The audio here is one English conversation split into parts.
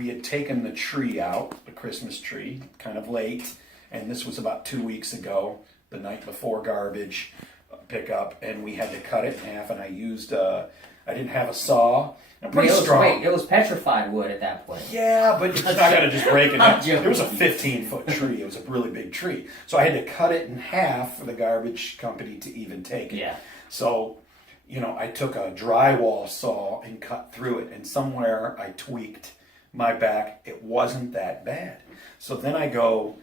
we had taken the tree out, the Christmas tree, kind of late, and this was about 2 weeks ago, the night before garbage pickup, and we had to cut it in half, and I used, I didn't have a saw. I'm pretty strong. Wait, it was petrified wood at that point. Yeah, but it's not going to just break it up. It was a 15-foot tree. It was a really big tree. So I had to cut it in half for the garbage company to even take it. Yeah. So, you know, I took a drywall saw and cut through it, and somewhere I tweaked my back. It wasn't that bad. So then I go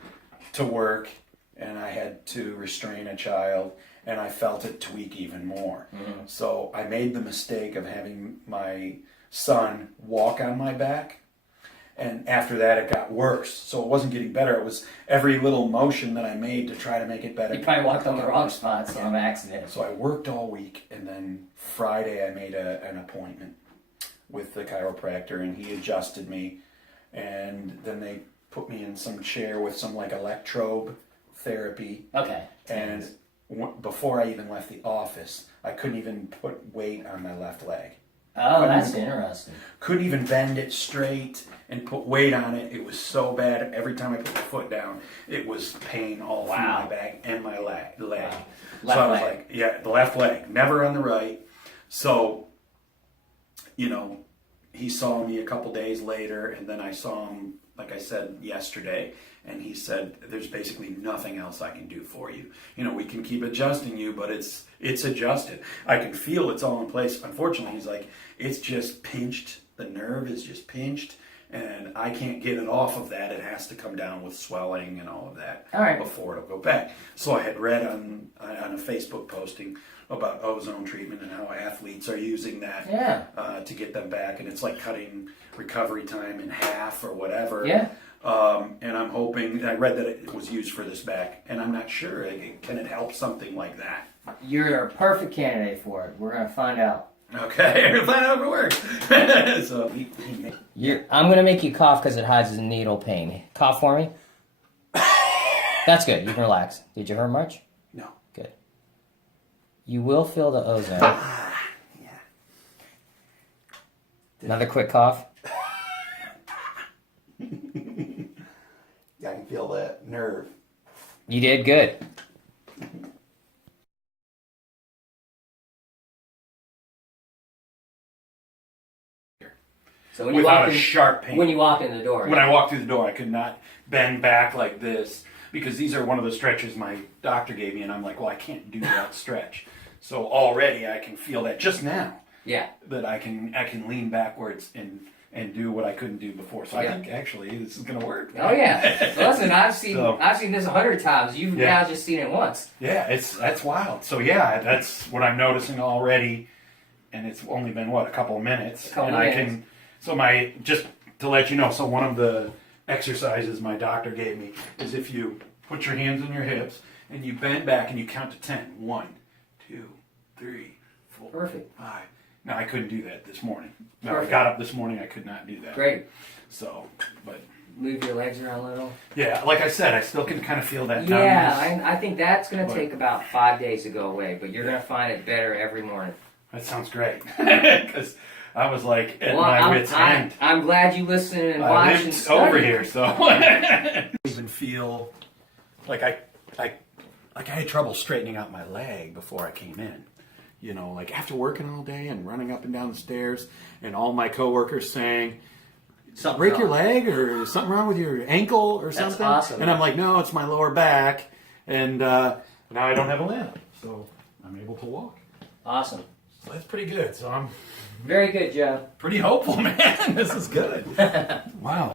to work, and I had to restrain a child, and I felt it tweak even more. Mm-hmm. So I made the mistake of having my son walk on my back, and after that it got worse. So it wasn't getting better. It was every little motion that I made to try to make it better. You probably walked on the wrong spots on accident. So I worked all week, and then Friday I made an appointment with the chiropractor, and he adjusted me, and then they put me in some chair with some like electrode therapy. Okay. And before I even left the office, I couldn't even put weight on my left leg. Oh, that's interesting. Couldn't even bend it straight and put weight on it. It was so bad. Every time I put my foot down, it was pain all through my back and my leg. Wow. So I was like, yeah, the left leg, never on the right. So, you know, he saw me a couple days later, and then I saw him, like I said, yesterday, and he said, there's basically nothing else I can do for you. You know, we can keep adjusting you, but it's adjusted. I can feel it's all in place. Unfortunately, he's like, it's just pinched. The nerve is just pinched, and I can't get it off of that. It has to come down with swelling and all of that before it'll go back. So I had read on a Facebook posting about ozone treatment and how athletes are using that to get them back, and it's like cutting recovery time in half or whatever. Yeah. And I'm hoping, I read that it was used for this back, and I'm not sure, can it help something like that? You're a perfect candidate for it. We're going to find out. Okay, we're going to find out if it works. So, I'm going to make you cough because it hides the needle pain. Cough for me. That's good. You can relax. Did you hurt much? No. Good. You will feel the ozone. Yeah. Another quick cough. I can feel that nerve. You did good. So when without a sharp pain. When you walk in the door. When I walk through the door, I could not bend back like this, because these are one of the stretches my doctor gave me, and I'm like, well, I can't do that stretch. So already I can feel that just now. Yeah. That I can lean backwards and do what I couldn't do before. So I think actually this is going to work. Oh yeah. Listen, I've seen this 100 times. You've now just seen it once. Yeah, that's wild. So yeah, that's what I'm noticing already, and it's only been a couple of minutes. Just to let you know, so one of the exercises my doctor gave me is if you put your hands on your hips and you bend back and you count to 10. 1, 2, 3, 4, Perfect. 5. Now, I couldn't do that this morning. No, I got up this morning, I could not do that. Great. So, but... Move your legs around a little. Yeah, like I said, I still can kind of feel that numbness. Yeah, I think that's going to take about 5 days to go away, but you're going to find it better every morning. That sounds great. Because I was like at my wit's end. I'm glad you listened and watched and studied. Over here, so... I even feel like I had trouble straightening out my leg before I came in. You know, like after working all day and running up and down the stairs, and all my coworkers saying, break your leg or something wrong with your ankle or something. That's awesome. And I'm like, no, it's my lower back. And now I don't have a limp, so I'm able to walk. Awesome. So that's pretty good. So I'm very good, Joe. Pretty hopeful, man. This is good. Wow.